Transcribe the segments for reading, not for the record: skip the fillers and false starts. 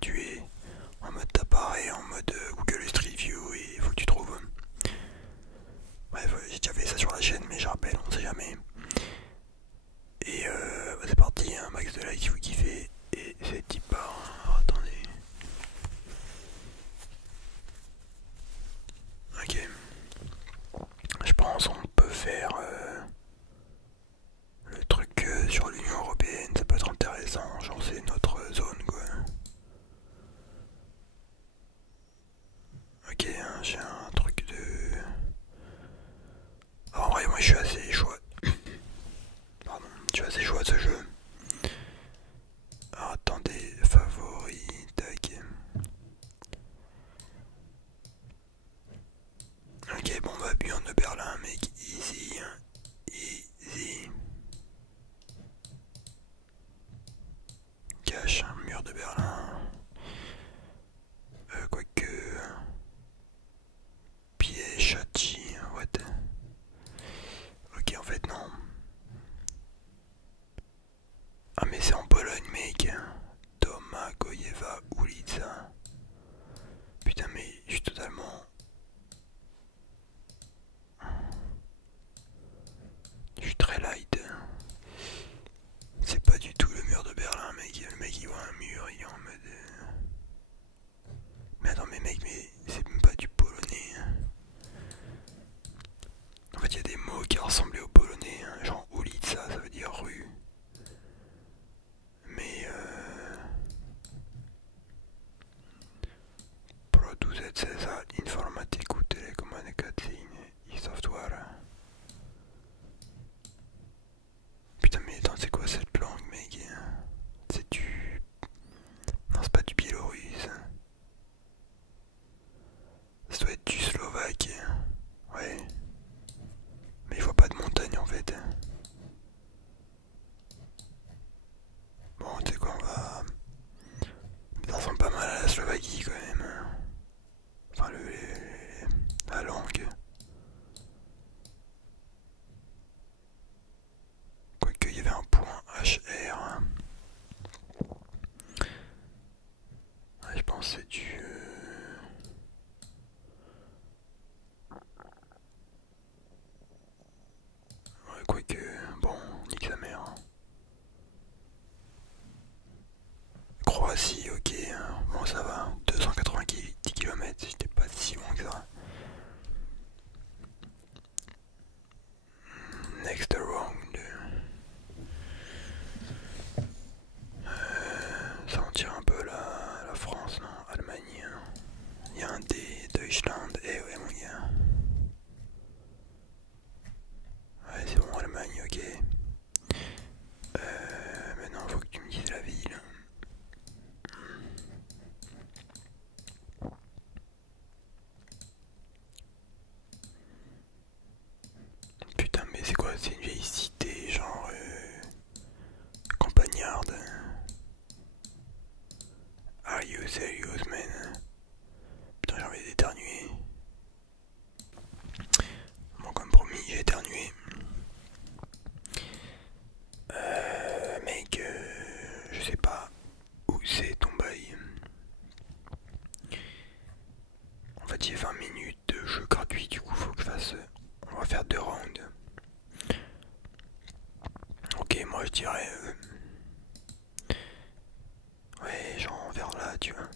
gradué en mode t'appareil, en mode Google Street View et il faut que tu trouves. Bref, j'ai déjà fait ça sur la chaîne, mais je rappelle, on sait jamais. Et c'est parti, un max de likes si vous kiffez. Et c'est type part. Attendez. Ok. Je pense qu'on peut faire le truc sur l'Union Européenne, ça peut être intéressant. Genre, c'est notre zone quoi. Ok, hein, j'ai un truc de. En vrai, moi je suis assez chaud. Pardon, je suis assez chaud à ce jeu. Alors, attendez, favoris, tac. Ok, bon, bah, Björn de Berlin, mec, easy, hein. Easy. Cache, mur de Berlin. Quoique. Piège, Hachi, what? Ok, en fait, non. Ah, mais c'est en Pologne, mec. Domagoyeva Ulica. Putain, mais je suis totalement. Je suis très light. C'est pas du tout le mur de Berlin, mec. Le mec il voit un mur, il est en mode. Mais attends, mais mec, mais c'est même pas du polonais. En fait, il y a des mots qui ressemblaient au polonais. Hein. Genre ulica, ça veut dire rue. Mais produzet za informatiku telekomunikacyjne i software. Putain, mais attends, c'est quoi cette langue, mec? C'est du. Non, c'est pas du biélorusse. Ça doit être du slovaque. Ouais. Mais il voit pas de montagne en fait. Bon, tu sais quoi, on va. Ça ressemble pas mal à la Slovaquie quand même. Enfin, la langue. Quoique, il y avait un point HR. Ouais, je pense que c'est du. Ouais, quoique. Bon, nique sa mère. Croatie, ok. Bon, ça va. 290 km, j'étais pas si loin que ça. Next round. Ça on tire un peu la France, non? Allemagne. Il y a un D, Deutschland. Eh ouais, mon gars. Ouais, c'est bon, Allemagne, ok. Maintenant, faut que tu me dises la ville. Putain, mais c'est quoi? C'est une vieille cité, genre campagnarde. Are you serious, man? Putain, j'ai envie d'éternuer. Bon, comme promis, j'ai éternué. Mec, je sais pas où c'est ton bail. En fait, j'ai 20 minutes de jeu gratuit, du coup, faut que je fasse. On va faire 2 rounds. Ok, moi je dirais. Ouais, genre vers là, tu vois.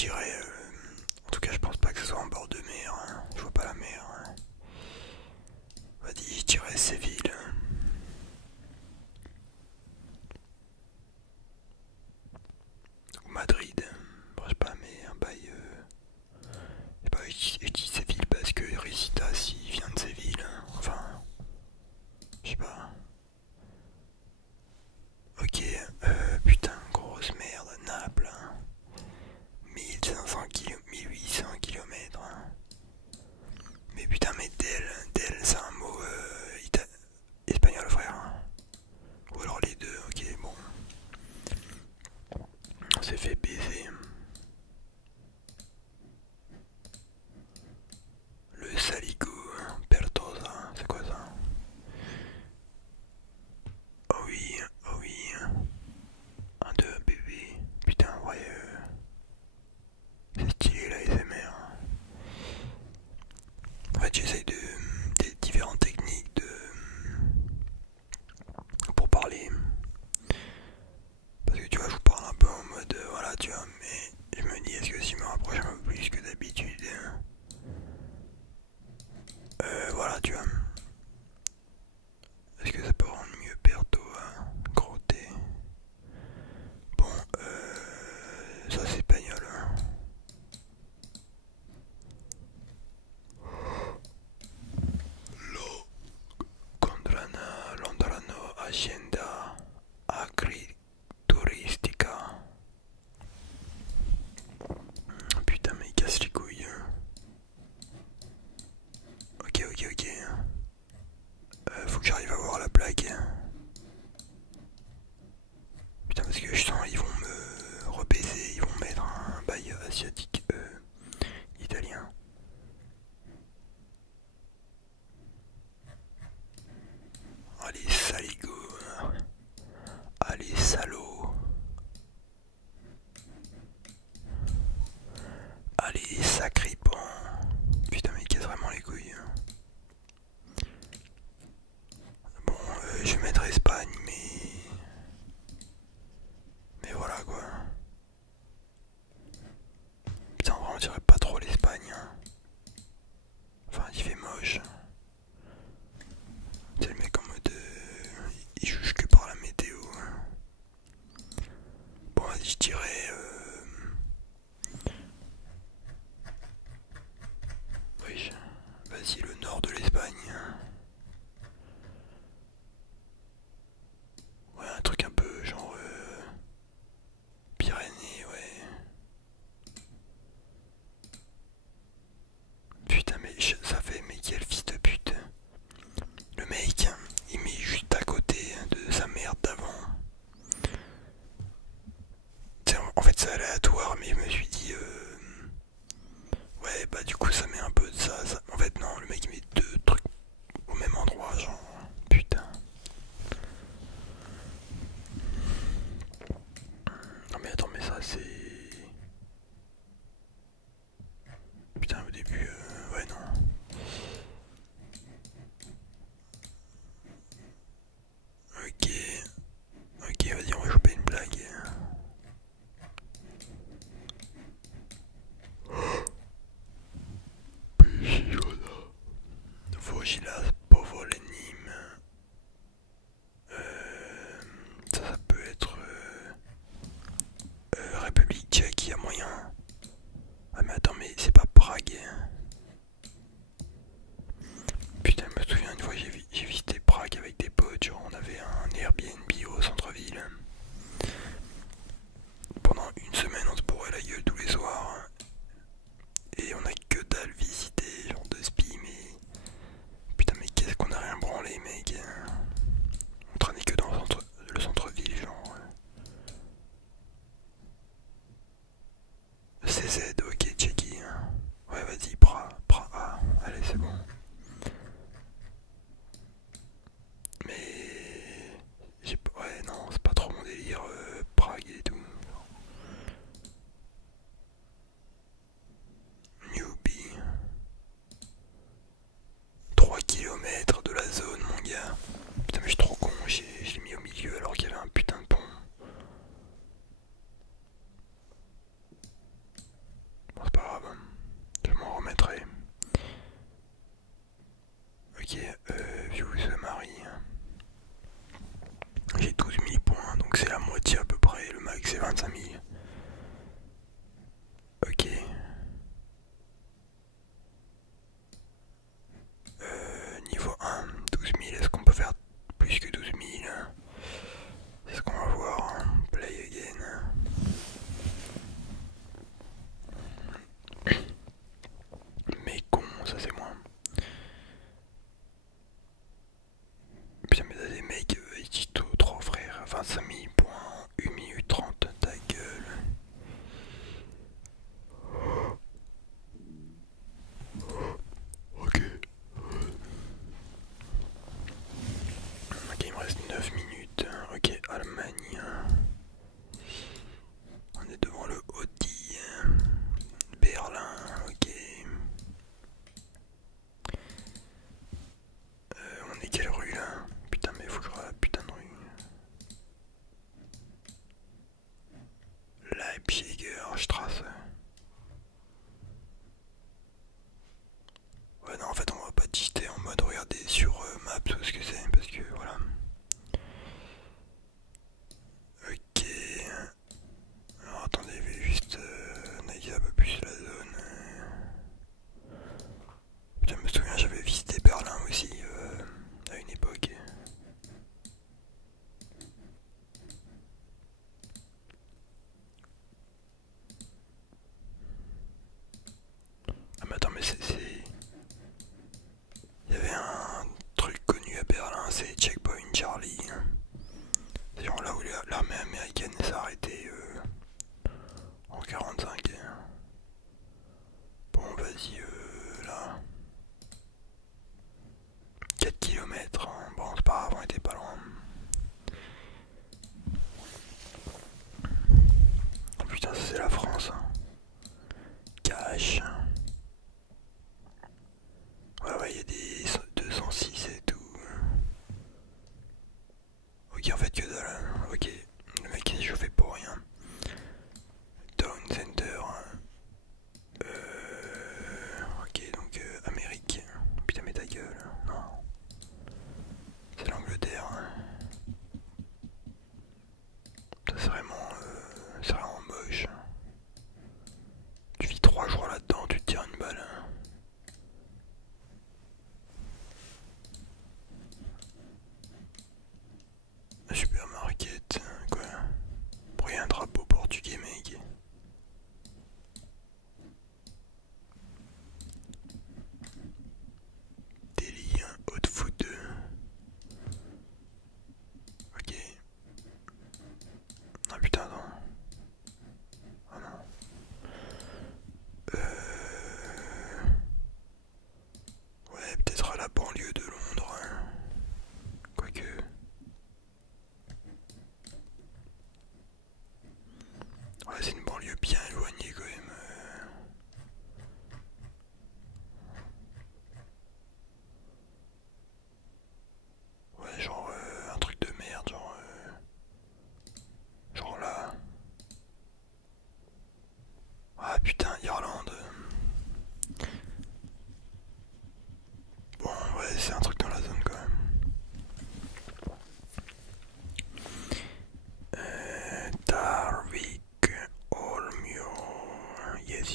dirais... en tout cas, je pense pas que ce soit en bord de mer. Hein. Je vois pas la mer. Hein. Vas-y, je dirais Séville. Ou Madrid. Bon, je sais pas, mais un bail... Et bah, je dis Séville parce que Ricitas, il vient de Séville. Hein. Enfin... Je sais pas. Ok, putain, grosse merde, Naples. Hein. 1500 km, 1800 km. Hein. Mais putain, mais Del c'est un mot espagnol, frère. Hein. Ou alors les deux, ok, bon. On s'est fait baiser. Le Saligo, Pertosa, c'est quoi ça? Oh oui, oh oui. Un de bébé. Putain, ouais. C'est stylé la SMR. En fait, j'essaye des différentes techniques pour parler. Parce que tu vois, je vous parle un peu en mode voilà, tu vois, mais je me dis, est-ce que si je me rapproche un peu plus que d'habitude, voilà, tu vois, est-ce que ça peut rendre mieux Berto à Grotter? Bon, ça c'est espagnol. Hein. Lo Condrana Londrano Hacienda Agrituristica. Putain, mais il casse les couilles. Ok, ok, ok. Faut que j'arrive à voir la plaque. Putain, parce que je sens ils vont me repaiser, ils vont mettre un bail asiatique italien. Allez, saligo. Allez, salaud. Allez, sacripant. Putain, mais il casse vraiment les couilles. Bon, je vais mettre Espagne, mais voilà quoi. Putain, vraiment, on dirait pas trop l'Espagne. Hein. Enfin, il fait moche. C'est le mec en mode. Il juge que par la météo. Bon, vas-y, je dirais. Oui, vas-y, le nord de l'Espagne. Ouais, un truc un peu genre. Pyrénées, ouais. Putain, mais ça fait, mais quel fils de pute. Le mec, il met juste à côté de sa merde d'avant. En fait, c'est aléatoire, mais je me suis dit. Ouais, bah, du coup, ça met un peu de ça. En fait, non, le mec, il met deux trucs au même endroit, genre. Putain. Non, mais attends, mais ça, c'est. Putain, au début, ouais, non. Ok. Ok, vas-y, on va choper une blague. Vogilas Povolenim. Ça peut être République tchèque, il y a moyen. Ah mais attends, mais c'est pas Prague.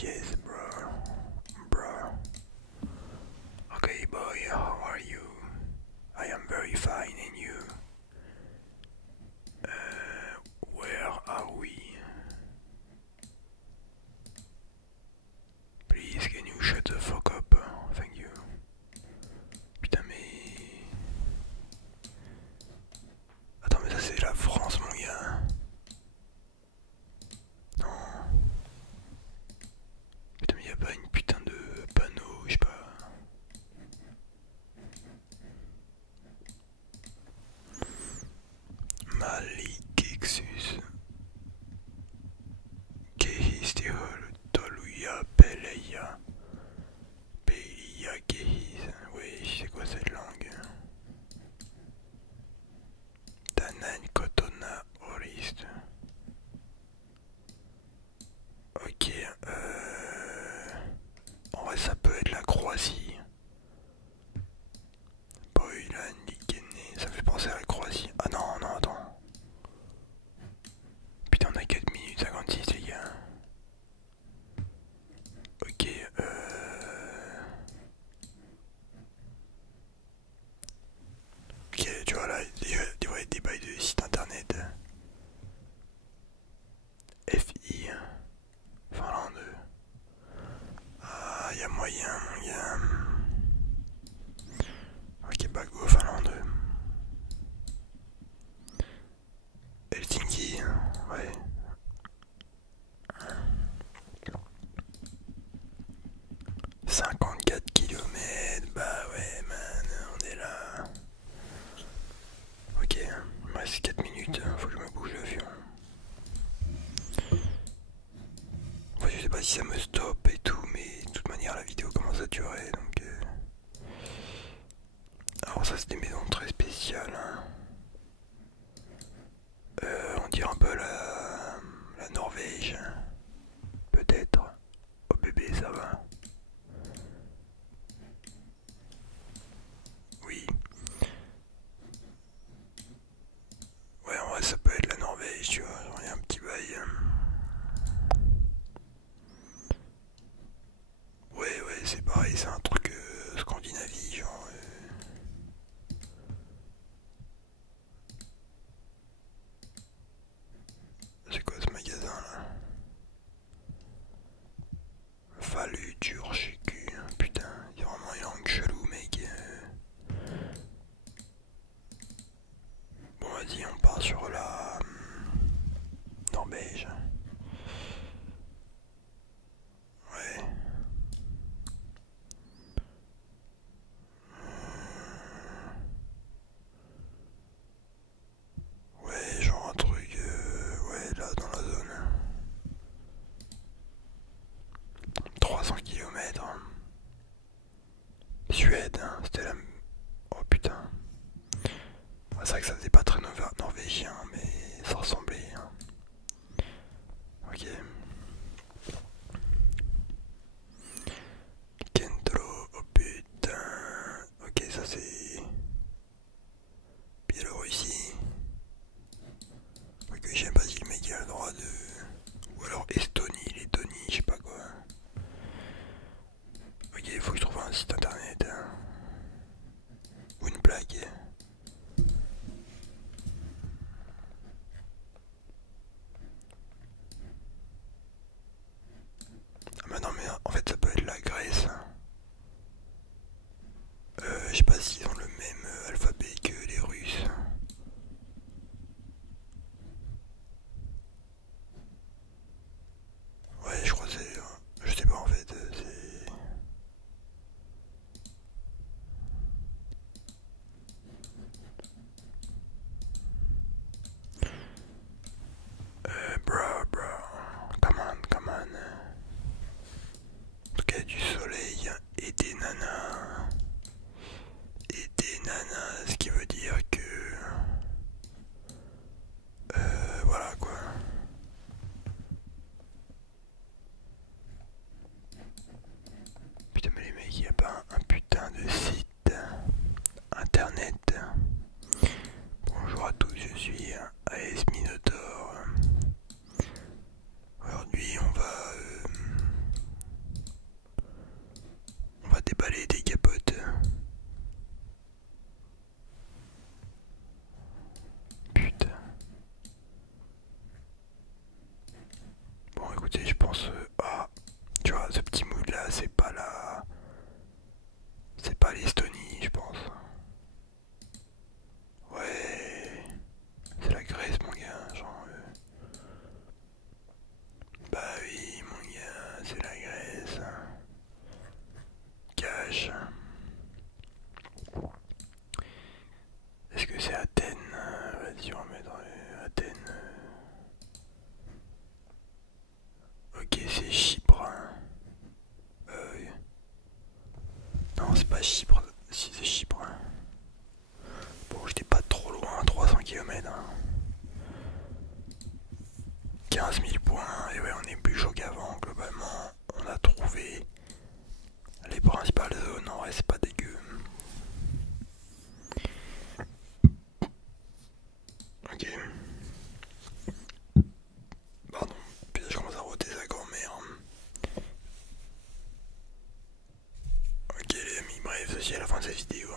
yes, bro. Bro. Okay, boy, how are you? I am very fine, and you? Where are we? Please, can you shut the fuck up? Thank you. Putain, mais... Attends, mais ça c'est la France, mon gars. Non. Putain, mais y'a pas une putain de panneau, je sais pas. Malikexus. Kehistihol Toluya Peleya. Pelia Kehis. Oui, c'est quoi cette langue? Tanan Kotona Orist. Ok, en vrai ça peut être la Croatie. Boylan Likene, ça fait penser à la Croatie. Ah non, non, attends. Putain, on a 4 minutes 56 les gars. Ok, ok, tu vois là, des bails de site internet. FI, Finlande. Ah, y'a moyen, mon gars. Ok, bah go, Finlande. Helsinki, ouais. 54 km, bah ouais, man, on est là. Ok, il me reste 4 minutes, faut que je me bouge l'avion. Enfin, je sais pas si ça me stoppe et tout, mais de toute manière la vidéo commence à durer, donc... Alors ça c'est des maisons très spéciales, hein. On dirait un peu la Norvège, peut-être. Oh bébé, ça va. Oui. Ouais, en vrai ça peut être la Norvège, tu vois, genre y a un petit bail. Ouais, ouais, c'est pareil, c'est un truc Scandinavie, genre... C'est quoi ce magasin là? Fallu dur chez cul, putain, il y a vraiment une langue chelou, mec. Bon, vas-y, on part sur la Norvège. Ouais. Ouais, genre un truc, ouais, là dans la zone. 300 km. Suède, hein, c'était la... Oh putain. C'est vrai que ça faisait pas très norvégien, mais ça ressemblait. Hein. Ok. Kentro, oh putain. Ok, ça c'est... Biélorussie. Ok, je sais pas si le mec a le droit de... Ou alors Estonie, Lettonie, je sais pas quoi. Ok, il faut que je trouve un site internet. Hein. Ou une blague. Ah bah non mais en fait ça peut être la Grèce. Je sais pas s'ils ont le même alphabet que les Russes. Ouais, je crois que c'est... je sais pas en fait, c'est... bro, come on, come on. En tout cas, du soleil et des nanas. Et des nanas, ce qui veut dire que... voilà quoi. Putain mais les mecs, y a pas un putain de site internet. Bonjour à tous, je suis AS Minotaur. Aujourd'hui on va Chypre. Si c'est Chypre. Bon, j'étais pas trop loin, 300 km. 15 000 points, et ouais, on est plus chaud qu'avant. Globalement, on a trouvé les principales zones. En vrai, c'est pas dégueu. Ok. Pardon, putain, je commence à roter sa grand-mère. Ok les amis, bref, ceci est la fin de cette vidéo.